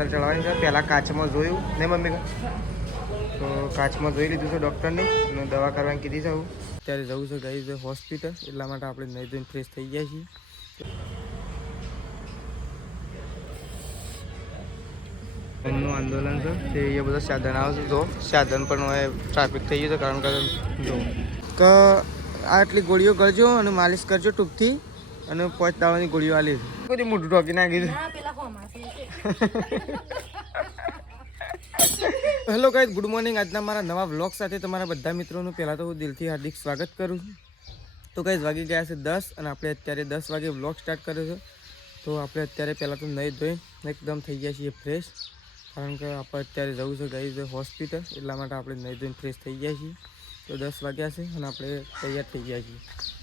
Bottle ચડાવવાની છે. પહેલાં કાચમાં જોયું ને મમ્મી, તો કાચમાં જોઈ લીધું છે ડૉક્ટરને અને દવા કરવાની કીધી છે. અત્યારે જવું છે ગાઈઝ હોસ્પિટલ, એટલા માટે આપણે નહીં ધોઈને ફ્રેશ થઈ ગયા છીએ. નું આંદોલન છે તે એ બધા સાધન આવશે. જો સાધન પણ હવે ટ્રાફિક થઈ ગયું છે, કારણ કે જો કે આટલી ગોળીઓ કરજો અને માલિશ કરજો ટૂંકથી, અને 5 દાવાની ગોળીઓ આલી છે. કોઈ મોઢું ઢોકી નાખી છે. Hello guys, good morning. આજના મારા નવા વ્લોગ સાથે તમારા બધા મિત્રોનું પહેલાં તો હું દિલથી હાર્દિક સ્વાગત કરું છું. તો ગાઈઝ વાગી ગયા છે 10 અને આપણે અત્યારે 10 વાગે વ્લોગ સ્ટાર્ટ કર્યો છે. તો આપણે અત્યારે પહેલાં તો નહીં ધોઈ એકદમ થઈ ગયા છીએ ફ્રેશ, કારણ કે આપણે અત્યારે જવું છે ગાઈઝ હોસ્પિટલ, એટલા માટે આપણે નહીં ધોઈને ફ્રેશ થઈ ગયા છીએ. તો 10 વાગ્યા છે અને આપણે તૈયાર થઈ ગયા છીએ.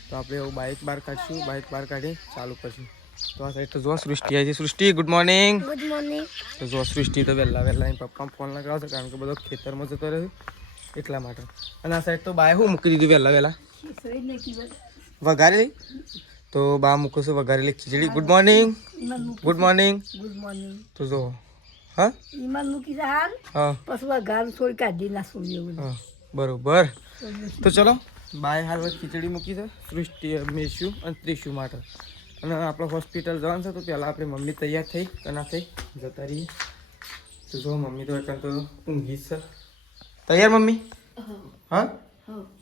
તો આપણે એવું બાઇક બહાર કાઢીશું, બાઇક બહાર કાઢી ચાલુ કરશું. તો આ સાઈડ તો જો સૃષ્ટિ આવી છે. સૃષ્ટિ ગુડ મોર્નિંગ. Good morning. તો જો સૃષ્ટિ તો વહેલા પપ્પા ફોન લગાવશે, કારણ કે બધો ખેતરમાં જતો રહ્યો એટલા માટે. અને આ સાઈડ તો બાય હું મૂકી દીધું વહેલા વઘારી. તો બા મૂકો છો વઘારેલી ખીચડી. Good morning. Good morning. Good morning. તો જો હા ઈમાન મૂકી છે હાલ, હા પછી ઘર છોડી કાઢી ના છોડી. હા બરોબર. તો ચલો બાય હાલ ખીચડી મૂકી છે સૃષ્ટિ, મેશુ અને ત્રિશુ માટે. અને આપણે હોસ્પિટલ જવાનું છે, તો પહેલાં આપણે મમ્મી તૈયાર થઈ કે ના થઈ જતા રહીએ. તો જો મમ્મી તો એકણ તો ઊંઘી છે. તૈયાર મમ્મી? હા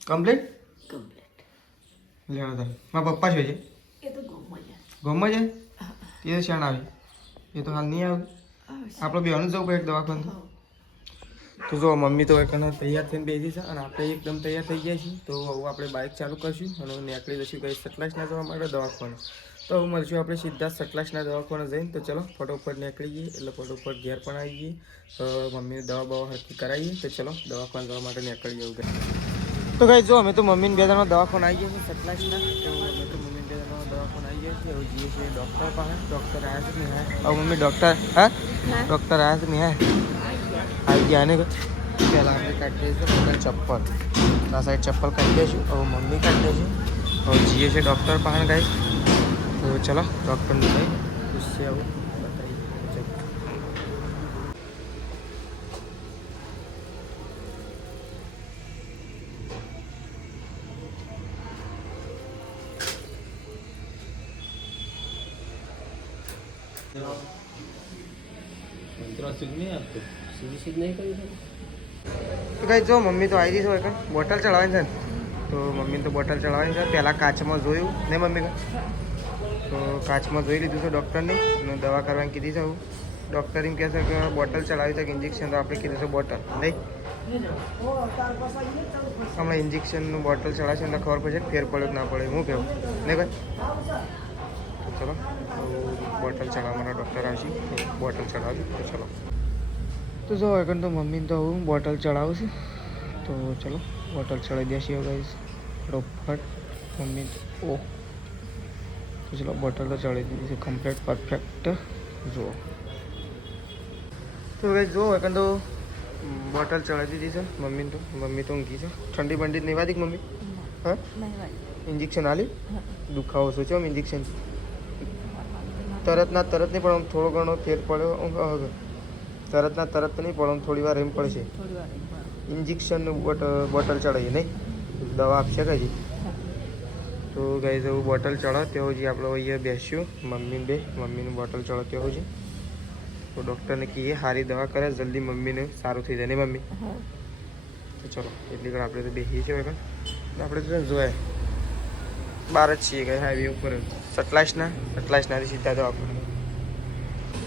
કમ્પ્લીટ લેવા તારે. મારા પપ્પા શું છે? ગમમાં જાય. એ તો શાણ આવી, એ તો હાલ નહીં આવે. આપણે બેવાનું જવું પડે એક દવાખાને. તો જો મમ્મી તો એકણ તૈયાર થઈને બેસી છે અને આપણે એકદમ તૈયાર થઈ ગયા છીએ. તો હવે આપણે બાઇક ચાલુ કરશું અને નીકળી જશું કંઈ સટલાસના જવા માટે દવાખાને. તો હવે મળશું આપણે સીધા સટલાસના દવાખાને જઈને. તો ચલો ફટોફટ નીકળી જઈએ, એટલે ફટોફટ ઘેર પણ આવી જઈએ. તો મમ્મીને દવા હરખી કરાવીએ. તો ચલો દવાખાને જવા માટે નીકળી જવું. તો કઈ જો અમે તો મમ્મીને 2 જણા દવાખાને આવી ગયા છીએ સટલાસના. તો અમે તો મમ્મીને 2 જણા દવાખાને આવી ગયા છીએ. હવે જઈએ છીએ ડૉક્ટર પાસે. ડૉક્ટર આવ્યા છે નિહાય. હવે મમ્મી ડૉક્ટર હા ડૉક્ટર આવ્યા છે નિહાય આવી ગયા ને. પહેલાં આપણે કાઢી દઈશું બધા ચપ્પલ. આ સાઈડ ચપ્પલ કાઢી દઈશું. હવે મમ્મી કાઢી દઈશું. હવે જઈએ છીએ ડૉક્ટર પાસે ગાઈસ. તો ચલો ડૉક્ટરને જઈ પૂછશે આવું બતાવીએ. તો કઈ જો મમ્મી તો આવી જઈશું એકણ બોટલ ચડાવવાની છે ને. તો મમ્મીને તો બોટલ ચડાવવાની છે. પહેલાં કાચમાં જોયું ને મમ્મી, તો કાચમાં જોઈ લીધું છે ડૉક્ટરને અને દવા કરવાની કીધી છે. આવું ડૉક્ટર એમ કહે છે કે બોટલ ચડાવી છે કે ઇન્જેક્શન, તો આપણે કીધું છે બોટલ નહીં. હમણાં ઇન્જેક્શનનું બોટલ ચડાવશે એટલે ખબર પડશે ફેર પડ્યો ના પડે. હું કહેવું નહીં ભાઈ? તો ચલો બોટલ ચડાવવા માટે ડૉક્ટર આવશે, બોટલ ચડાવજો. તો ચલો તો જો એકન તો મમ્મીને તો હું બોટલ ચડાવું છું. તો ચલો બોટલ ચડાવી દેશે ગાઈસ ફટોફટ મમ્મી. ઓહ તો ચલો બોટલ તો ચડાવી દીધી છે કમ્પ્લીટ પરફેક્ટ. જુઓ તો ગાઈસ જુઓ એકન તો બોટલ ચડાવી દીધી છે મમ્મીને. તો મમ્મી તો ઊંઘી છે. ઠંડી બંડી નહીં વાતી મમ્મી? હા ઇન્જેક્શન આલી દુખાવો શું છે આમ ઇન્જેક્શન? તરત નહીં પણ આમ થોડો ઘણો ફેર પડ્યો. તરત નહીં પણ આમ થોડી વાર એમ પડશે. ઇન્જેક્શનનું બોટલ ચડાવીએ નહીં, દવા આપશે કઈ. તો ગાઈઝ એવું બોટલ ચડાવ તેવો જે આપણે અહીંયા બેસ્યું મમ્મીનું બોટલ ચડાવ તેવું છે. તો ડૉક્ટરને કહીએ સારી દવા કરે જલ્દી મમ્મીને સારું થઈ જાય ને મમ્મી. તો ચલો એટલી ઘર આપણે તો બેસીએ છીએ પણ આપણે તો જોયા બહાર જ છીએ કઈ હાઈવે ઉપર સટલાસનાથી સીધા તો આપણે.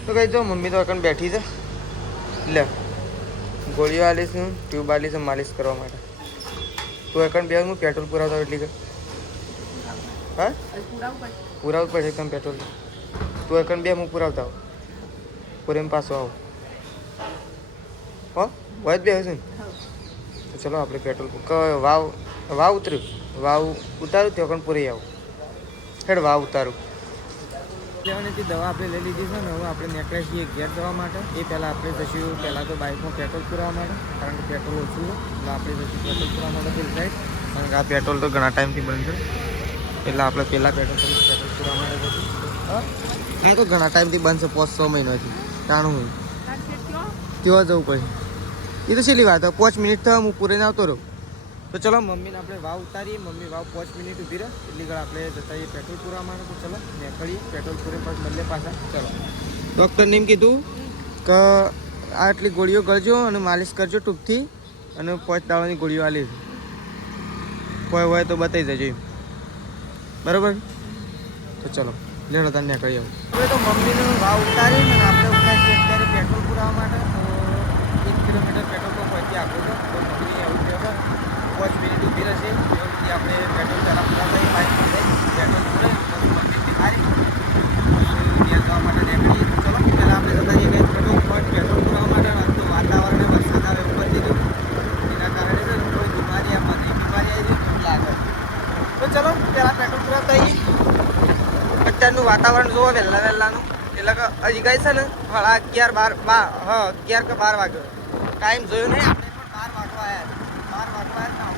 તો કઈ જો મમ્મી તો એકણ બેઠી છે. લે ગોળીઓ આલીશું, ટ્યુબ આલીશું માલિશ કરવા માટે. તો એકણ બે હું પેટ્રોલ પુરાવતા એટલી કર. હા પુરાવવું પડશે એકદમ પેટ્રોલ. તો એકણ બે હું પુરાવતા આવું પૂરે એમ પાછો આવું. હો હોય જ બે હશે ને. તો ચલો આપણે પેટ્રોલ વાવ ઉતર્યું, વાવ ઉતારું તો એકણ પૂરી આવું. હેડ વાવ ઉતારું. લેવાની દવા આપણે લઈ લીધી છે ને. હવે આપણે નીકળ્યા છીએ ઘેર જવા માટે. એ પહેલાં આપણે જઈશું પહેલાં તો બાઇકમાં પેટ્રોલ પુરાવા માટે, કારણ કે પેટ્રોલ ઓછું છે. એટલે આપણે જઈશું પેટ્રોલ પુરાવા માટે પેલી સાઈડ, કારણ કે આ પેટ્રોલ તો ઘણા ટાઈમથી બંધ છે. એટલે આપણે પહેલાં પેટ્રોલ પુરાવા માટે જઈશું. હા તો ઘણા ટાઈમથી બંધ છે, 5-6 મહિનાથી. જાણું હું ત્યાં જવું પડે એ તો છેલ્લી વાત 5 મિનિટ થાય હું પૂરે આવતો રહું તો ચલો મમ્મીને આપણે વાવ ઉતારીએ મમ્મી વાવ 5 મિનિટ ઊભી રહે એટલી ઘડી આપણે જતા રહીએ પેટ્રોલ પૂરામાં તો ચલો નીકળીએ પેટ્રોલ પૂરે પછી બદલે પાછા ચલો ડૉક્ટરને એમ કીધું કે આટલી ગોળીઓ કરજો અને માલિશ કરજો ટૂંકથી અને 5 દાડાની ગોળીઓ આલી કોઈ હોય તો બતાવી દેજો એમ બરાબર તો ચલો લેડો તાર નીકળીએ હવે તો મમ્મીને વાવ ઉતારીને આપણે ઉતારીએ અત્યારે પેટ્રોલ પુરાવા માટે તો 1 કિલોમીટર પેટ્રોલ પંપ વચ્ચે આપ્યો છે તો મમ્મી એવું કહે 5 મિનિટ ઊભી રહેશે એવી આપણે પેટ્રોલ ચલા પૂરા થઈ બાઇક પેટ્રોલ પૂરે પછી મમ્મી હારી ત્યાં જવા માટે નીકળીએ તો ચલો પહેલાં આપણે જતા રહીએ પેટ્રોલ પુરાવા માટે તો વાતાવરણ વરસાદ આવે ઉપર દીધું એના કારણે છે કોઈ બીમારી આપણને બીમારી આવી જાય એવું લાગે તો ચલો પહેલાં પેટ્રોલ પુરાવતા આવીએ અત્યારનું વાતાવરણ જોવો વહેલાનું એટલે કે હજી ગઈ છે ને 11 કે 12 વાગે ટાઈમ જોયો નહીં આપણે પણ 12 વાગવા આવ્યા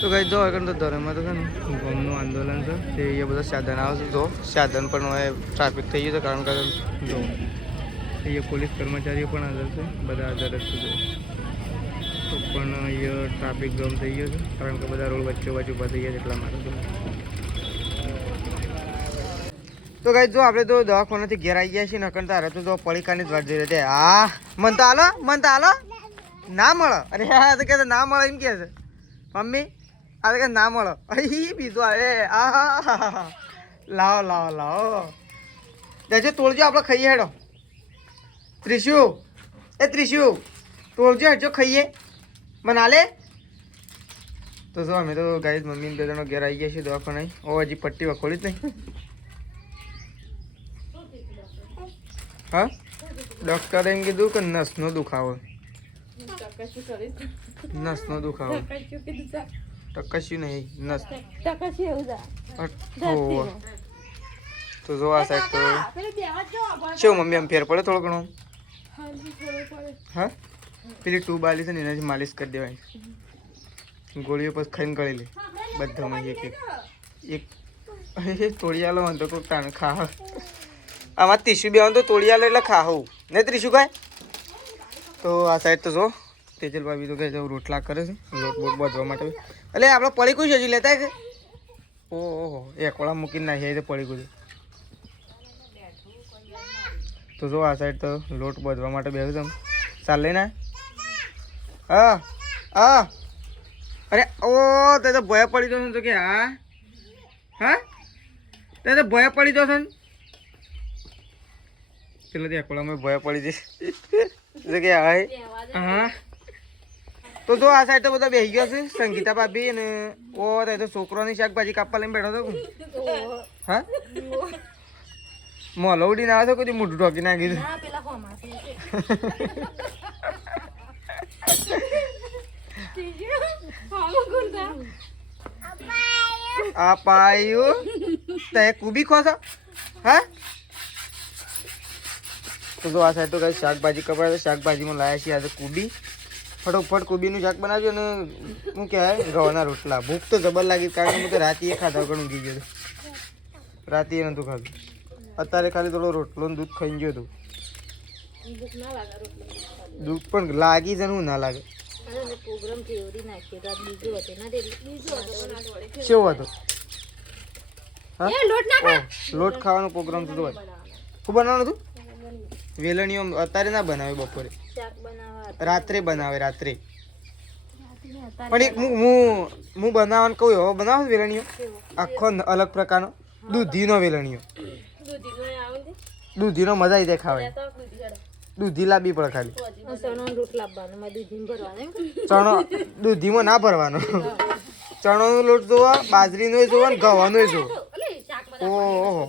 તો ગઈ જો આગળ તો ધર્મમાં તો છે ને ગમનું આંદોલન છે તે એ બધા સાધન આવે છે જો સાધન પણ હવે ટ્રાફિક થઈ ગયું છે કારણ કે જો અહીંયા પોલીસ કર્મચારીઓ પણ હાજર છે બધા હાજર જ છે તો પણ અહીંયા ટ્રાફિક જામ થઈ ગયો છે કારણ કે બધા રોડ વચ્ચે ઊભા થઈ ગયા છે એટલા માટે તો ગાઈ જો આપણે તો દવાખાનાથી ઘેર આવી ગયા છીએ નકર તારે તો પડીકાની જ વાત જોઈ રહી હા મન તો હાલો ના મળે અરે હા તો કે ના મળે એમ કે છે મમ્મી આ તો કે ના મળે અહીં બીજું અરે આ લાવો જજો તોડજો આપણે ખાઈએ હેડો ત્રિશુ તોડજો હેડજો ખાઈએ મને હાલે તો જો અમે તો ગાઈ મમ્મી બે જણો ઘેર આવી ગયા છીએ દવાખાને ઓ હજી પટ્ટી વખોડી જ નહીં હા ડૉક્ટરે એમ કીધું કે નસનો દુખાવો ટકસ્યું નહીં નસ તો જો આ સાઈડ તો શું મમ્મી આમ ફેર પડે થોડો ઘણો હા પેલી ટ્યુબ આલી છે ને એનાથી માલિશ કરી દેવાય ગોળીઓ પછી ખાઈને ગળી લે બધામાં એક તોડી આલો તો કોઈ તાણ ખા આમાં ત્રીસું બે તો તોડી આલો એટલે ખાવું નહીં ત્રીસું કાંઈ તો આ સાઈડ તો જો તેજલ ભાભી તો કહે છે રોટલા કરે છે લોટ બોટ બાંધવા માટે એટલે આપણે પડી કું છે હજી લેતા કે ઓહો એકવાળા મૂકીને નાખીએ તો પડી કું તો જો આ સાઈડ તો લોટ બાંધવા માટે બેસું તમે ચાલ લઈને હા અરે ઓ તે તો ભય પડી જશે તો કે હા તે તો ભય પડી જશે ને પેલો એકવાળામાં ભય પડી જશે કે હા તો જો આ સાઈડ તો બધા બેસી ગયા છે સંગીતા ભાભી અને ઓ તો છોકરોની શાકભાજી કાપવા લઈને બેઠો હતો હા મોલવડી ના આવે તો કોઈ મોઢું ઢોકી નાખી દે આ પાયું તે કુબી ખો છો હા તો જો આ સાઈડ તો કઈ શાકભાજી કપાય તો શાકભાજીમાં લાયા છીએ આજે કુબી ફટોફટ કોબીનું શાક બનાવ્યું અને શું કહેવાય ઘઉંના રોટલા ભૂખ તો જબર લાગી કારણ કે હું તો રાતે ખાધા વગર ઊંઘી ગયો હતો રાતે નહોતું ખાધું અત્યારે ખાલી થોડો રોટલો દૂધ ખાઈ ગયો હતું દૂધ પણ લાગી છે હું ના લાગે કેવો હતો લોટ ખાવાનો પ્રોગ્રામ થતો હોય શું બનાવવાનું હતું વેલણીઓ અત્યારે ના બનાવે બપોરે રાત્રે બનાવે રાત્રે પણ એક હું બનાવવાનું કહું એવો બનાવો વેલણીઓ આખો અલગ પ્રકારનો દૂધીનો વેલણીઓ દૂધીનો મજા આવી જાય ખાવાની દૂધી લાવવી પડે ખાલી ચણો દૂધીમાં ના ભરવાનો ચણોનો લોટ જોવા બાજરીનો જોવા ને ઘઉંનો જોવો ઓહો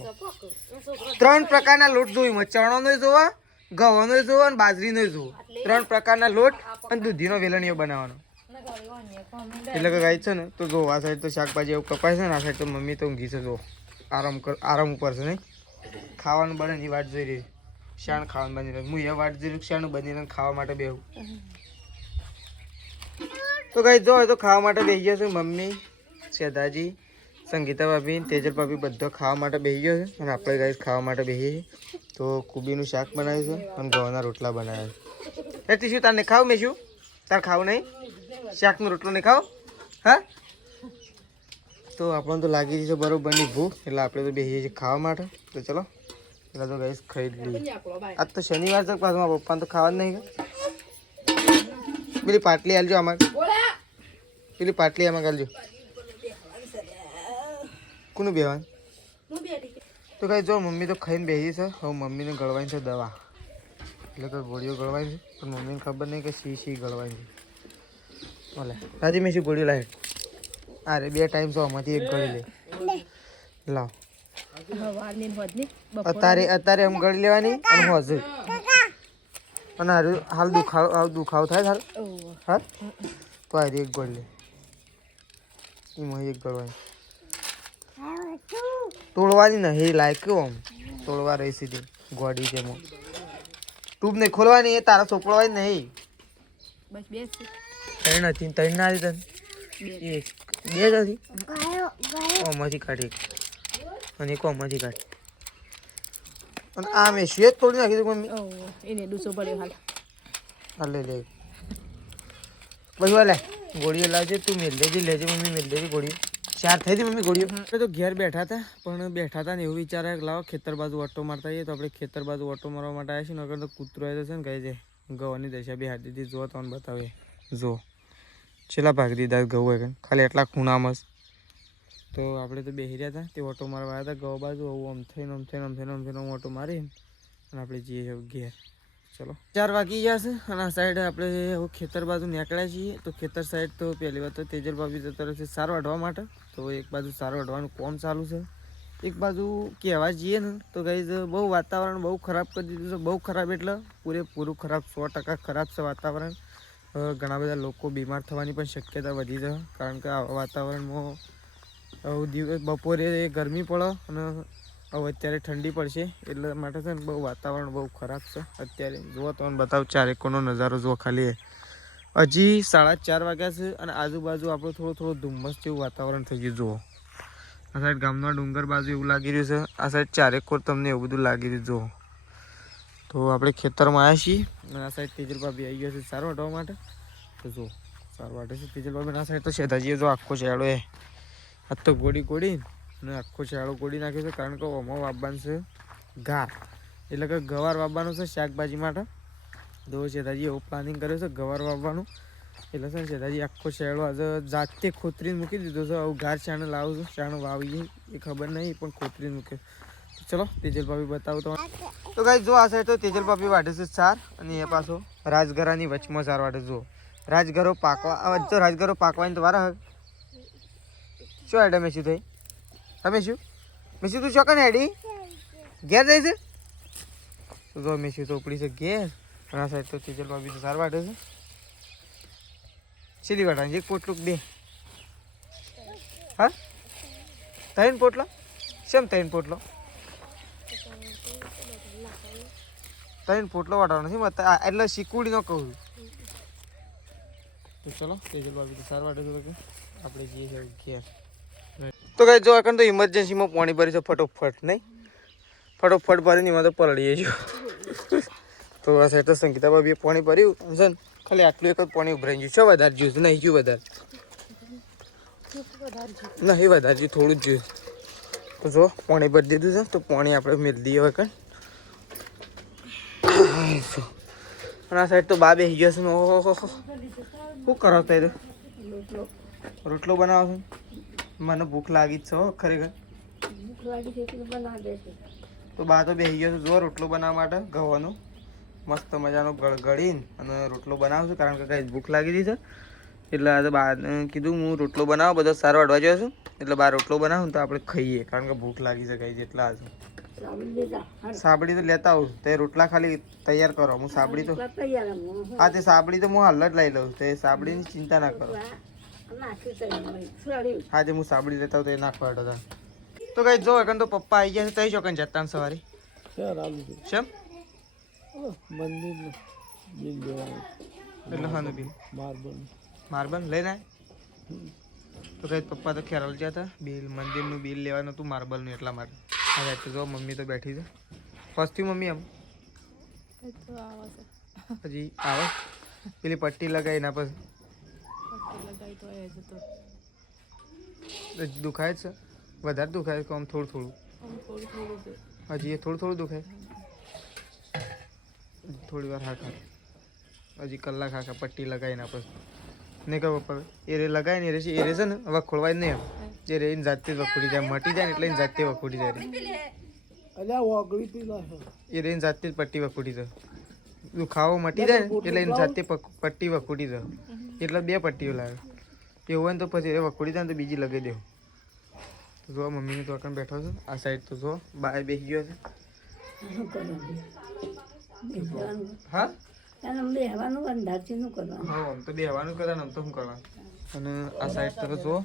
3 પ્રકારના લોટ જોઈ ચણોનો જોવા ઘઉંનો જોવો અને બાજરીનો જોવો 3 પ્રકારના લોટ અને દૂધીનો વેલણીઓ બનાવવાનો એટલે કે ગાય છે ને તો જો આ સાઈડ તો શાકભાજી એવું કપાય છે ને આ સાઈડ તો મમ્મી તો ઊંઘી છે જો આરામ ઉપર છે નહીં ખાવાનું બને ની વાટ જોઈ રહી શાણ ખાવાનું બની રહ્યું હું એ વાટ જોઈ રહ્યું શાણ બની રહ્યું ખાવા માટે બેહું તો ગાય જો તો ખાવા માટે બેસી ગયા છે મમ્મી સેદાજી સંગીતા ભાભી તેજલ ભાભી બધો ખાવા માટે બેસી ગયો છે અને આપણે ગાઈસ ખાવા માટે બેસીએ છીએ. તો કુબીનું શાક બનાવ્યું છે અને ઘઉંના રોટલા બનાવ્યા છે. ટીશું તાર નહીં ખાવ મેશું? તાર ખાવું નહીં? શાકનો રોટલો નહીં ખાવ? હા, તો આપણને તો લાગી છે બરોબરની ભૂખ, એટલે આપણે તો બેસીએ છીએ ખાવા માટે. તો ચલો પેલા તો ગાઈસ ખાઈ લઈએ. આજ તો શનિવાર છે, પાછું મારા પપ્પાને તો ખાવા જ નહીં. પેલી પાટલી હાલજો આમાં, પેલી પાટલી આમાં હાલજો. કોનું બેવાનું? તો કાંઈ જો મમ્મી તો ખાઈને બેસી છે. હવે મમ્મીને ગળવાની છે દવા, એટલે કે ગોળીઓ ગળવાની છે, પણ મમ્મીને ખબર નહીં કે શી ગળવાની છે. ઓલે દાદી મેં શું ગોળીઓ લાવી? અરે 2 ટાઈમ છો આમાંથી એક ગળી લે. લાવ અત્યારે એમ ગળી લેવાની અને હોજ અને હાલ દુખાવો થાય હાલ. હા, તો આ એક ગોળી લે, એમાં એક ગળવાની. તોડવાની નહીં, લાયક આમ તોડવા રહી સીધી ગોડી છે. ટ્યુબ નહીં ખોલવાની, એ તારા ચોપડવાની નહીં. ત્રણ હતી, ત્રણ ના હતી તને? બે જ હતી. આમાંથી કાઢી અને એક આમાંથી કાઢી. અને આ મેં શેત તોડી નાખી દીધું મમ્મી. હા લે લે બસ લે ગોળીઓ લાવજે તું. મેલ દેજે, લેજે મમ્મી, મેલ દેજે ગોળીઓ. 4 થઈ હતી મમ્મી ગોળીઓ. આપણે તો ઘેર બેઠા હતા, પણ બેઠા હતા ને એવું વિચારે કે લાવો ખેતર બાજુ ઓટો મારતા આવીએ. તો આપણે ખેતર બાજુ ઓટો મારવા માટે આવ્યા છીએ. નકર તો કૂતરો આવ્યો છે ને કહે છે ગવાની દશા બી હાથ દીધી. જો તમને બતાવે, જો છેલ્લા ભાગ દીધા ઘઉં હોય ખાલી એટલા ખૂણામાં જ. તો આપણે તો બેસી રહ્યા હતા, તે ઓટો મારવા આવ્યા હતા ઘઉં બાજુ. આમ થઈને ઓટો મારી અને આપણે જઈએ ઘેર. ચલો 4 વાગી ગયા છે અને આ સાઈડ આપણે હવે ખેતર બાજુ નીકળ્યા છીએ. તો ખેતર સાઈડ તો પહેલી વાત તો તેજલ ભાભી જતા રહે છે સાર વાઢવા માટે. તો એક બાજુ સાર વાઢવાનું કોમ ચાલુ છે, એક બાજુ કહેવા જઈએ ને તો ગાઈઝ બહુ વાતાવરણ બહુ ખરાબ કરી દીધું છે. બહુ ખરાબ એટલે પૂરેપૂરું ખરાબ, 100% ખરાબ છે વાતાવરણ. ઘણા બધા લોકો બીમાર થવાની પણ શક્યતા વધી છે, કારણ કે આ વાતાવરણમાં બપોરે ગરમી પડે અને હવે અત્યારે ઠંડી પડશે, એટલે માટે છે ને બહુ વાતાવરણ બહુ ખરાબ છે અત્યારે. જુઓ તમને બતાવું ચારેકોનો નજારો જુઓ ખાલી. હજી 4:30 વાગ્યા છે અને આજુબાજુ આપણું થોડું ધુમ્મસ જેવું વાતાવરણ થઈ ગયું. જુઓ આ સાઈડ ગામના ડુંગર બાજુ એવું લાગી રહ્યું છે, આ સાઈડ ચારેકોર તમને એવું બધું લાગી રહ્યું. જુઓ તો આપણે ખેતરમાં આવ્યા છીએ અને આ સાઈડ તેજલ ભાભી આવી ગયા છે સાર વાઢવા માટે. તો જુઓ સાર વાઢે છે તેજલ ભાભી. આ સાઈડ તો શેઠાજીએ જો આખો શેડો એ આ તો ગોળી અને આખો શેડો ગોળી નાખ્યો છે, કારણ કે ઓમાં વાવવાનું છે ગાર, એટલે કે ગવાર વાવવાનું છે શાકભાજી માટે. તો શેઠાજી એવું પ્લાનિંગ કર્યું છે ગવાર વાવવાનું. એટલે છે શેઠાજી આખો શેડો આજે જાતે ખોતરીને મૂકી દીધો છે. હવે ગાર શાણે લાવું છું, શાણે વાવીએ એ ખબર નહીં, પણ ખોતરીને મૂકે. ચલો તેજલ ભાભી બતાવો તો. તો ગાઈસ જો આ સાઈડ તો તેજલ ભાભી વાઢે છે સાર, અને એ પાછો રાજગરાની વચમાં સાર વાઢે. જો રાજગરો પાકવા, જો રાજગરો પાકવાની તો વારા શું હેડે મેશું થઈ? તમે શું મેશું તું ચોકન હેડી ઘેર જાય છે? તો જો મેશું તો ઉપડી છે ઘેર, અને આ સાઈડ તો તેજલ ભાભી તો સાર વાઢે છે. સીધી વાઢવાની એક પોટલું 2? હા 3 પોટલો? શેમ 3 પોટલો? 3 પોટલો વાટવાનો છે એટલે શીકુડી ન કહું. તો ચલો તેજલ ભાભી તો સાર વાઢે છે, આપણે જઈએ છીએ ઘેર. તો કઈ જો આખંડ તો ઇમરજન્સીમાં પાણી ભરી છે ફટોફટ, નહીં ફટોફટ ભરીને એમાં તો પલળીએ છીએ. તો આ સાઈડ તો સંગીતા ભાભીએ પાણી ભર્યું છે ને, ખાલી આટલું એક જ પાણી ઉભરાઈ ગયું છે. વધારે જ્યુસ નહીં ગયું, વધારે નહીં, વધારે જ્યું થોડું જ જ્યુસ. તો જો પાણી ભરી દીધું છે, તો પાણી આપણે મેળ દઈએ હવે કઈ. અને આ સાઈડ તો બા બેસી ગયો છે ને. ઓહો શું કરો તારે? રોટલો બનાવો છો? મને ભૂખ લાગી જ છે હો ખરેખર. તો બા તો બેસી ગયો છે જો રોટલો બનાવવા માટે ઘઉંનો મસ્ત મજાનો ગળગળીને અને રોટલો બનાવું છું, કારણ કે કાંઈ ભૂખ લાગી હતી છે. એટલે આજે બા કીધું હું રોટલો બનાવો, બધો સારો વાઢવા ગયો છું, એટલે બા રોટલો બનાવું તો આપણે ખાઈએ, કારણ કે ભૂખ લાગી છે કાંઈ. એટલે આજે સાબડી તો લેતા આવું, તે રોટલા ખાલી તૈયાર કરો. હું સાબડી તો હા તે સાબડી તો હું હાલ જ લઈ લઉં, તે સાબડીની ચિંતા ના કરો. હા જે હું સાબડી લેતા હોઉં તો એ નાખવા હતા. તો કઈ જો એકન તો પપ્પા આવી ગયા છે, તઈ ચોકન જતા સવારે શેમ એટલે હાનું બિલ માર્બલ લઈને તો કઈ પપ્પા તો ખેરાલ ગયા હતા બિલ મંદિરનું બિલ લેવાનું હતું માર્બલનું એટલા માટે આ તો જો મમ્મી તો બેઠી છે ફર્સ્ટ મમ્મી આમ હજી આવે પેલી પટ્ટી લગાવી ના પછી દુખાય જ છે વધારે દુખાય છે આમ થોડું હજી એ થોડું દુખાય થોડી વાર હા હજી કલાક હા પટ્ટી લગાવી ના પછી નહીં કહો પપ્પા એ રે લગાય ને એ છે ને હવે ખોલવાય જ નહીં એમ એ રે એની જાતે જ વખોડી જાય મટી જાય ને એટલે એની જાતે વખોડી જાય એ રે એની જાતે જ પટ્ટી વખોડી જાય દુખાવો મટી જાય ને એટલે એની જાતે પટ્ટી વખોડી જાય એટલે 2 પટ્ટીઓ લાવે એવું હોય ને તો પછી એ વખોડી જાય ને તો બીજી લગાવી દેવું તો જો મમ્મીને તો આગળ બેઠો છે આ સાઈડ તો જો બાય બેસી ગયો છે હા બેહવાનું અંધારથી કરવાનું હા આમ તો બેહવાનું કરવાનું આમ તો શું કરવાનું અને આ સાઈડ તરફ જુઓ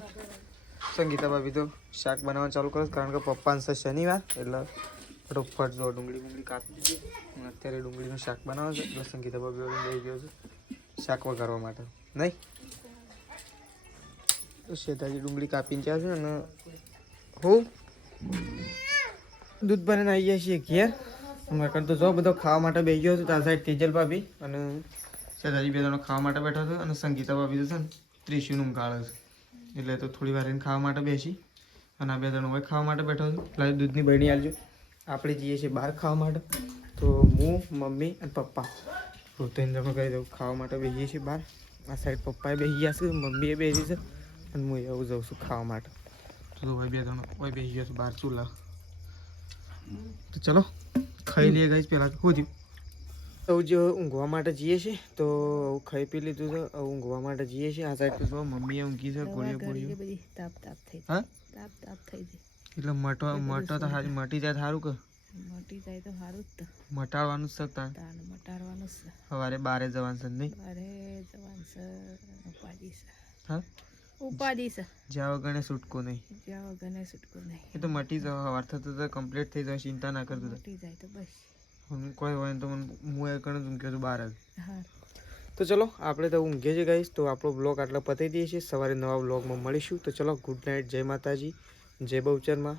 સંગીતા ભાભી તો શાક બનાવવાનું ચાલુ કરે કારણ કે પપ્પાને છે શનિવાર એટલે ફટોફટ જો ડુંગળી કાપી દીધી અને અત્યારે ડુંગળીનું શાક બનાવે છે એટલે સંગીતા ભાભી લઈ ગયો છે શાક વઘારવા માટે નહીં તો શેતાજી ડુંગળી કાપીને ત્યાં છે અને હું દૂધ બનાવીને આવી ગયા છીએ ઘેર હમણાં કારણ તો જો બધો ખાવા માટે બેસી ગયો છે તો આ સાઈડ તેજલ ભાભી અને શેતાજી બે જણો ખાવા માટે બેઠા છે અને સંગીતા ભાભી તો છે ને ત્રિશુનું ગાળે છે એટલે તો થોડી વાર એને ખાવા માટે બેસી અને આ બે જણો હોય ખાવા માટે બેઠો છું એટલે દૂધની બહેણી આવજો આપણે જઈએ છીએ બહાર ખાવા માટે તો હું મમ્મી અને પપ્પા રોતેન્દ્રને કહી દઉં ખાવા માટે બેસીએ છીએ બહાર આ સાઈડ પપ્પાએ બેસી ગયા છે મમ્મીએ બેસી છે અને હું એવું જાઉં છું ખાવા માટે તો ભાઈ બે જણો હોય બેસી ગયા છે બહાર ચૂલા તો ચલો ખાઈ લઈએ ગાઈસ પહેલાં શું થયું હવે જો ઊંઘવા માટે જઈએ છીએ તો ખાઈ પી લીધું છે હવે ઊંઘવા માટે જઈએ છીએ આ સાઈડ તો મમ્મીએ ઊંઘી છે ગોળીઓ હા એટલે મટો તો હારી મટી જાય સારું કે મટાડવાનું જ શકતા સવારે 12 જવાનું છે નહીં હા ઉપાધિ છે જ્યાં વગર છૂટકો નહીં એ તો મટી જાવ સવાર થતું તો કમ્પ્લીટ થઈ જાય ચિંતા ના કરતું કોઈ હોય તો હું એ કણ ઊંઘ્યો છું 12 તો ચલો આપણે તો ઊંઘે છે ગાઈસ તો આપણો બ્લોગ આટલા પતાવી દઈએ છીએ સવારે નવા બ્લોગમાં મળીશું તો ચલો ગુડ નાઇટ જય માતાજી જય બહુચરમાં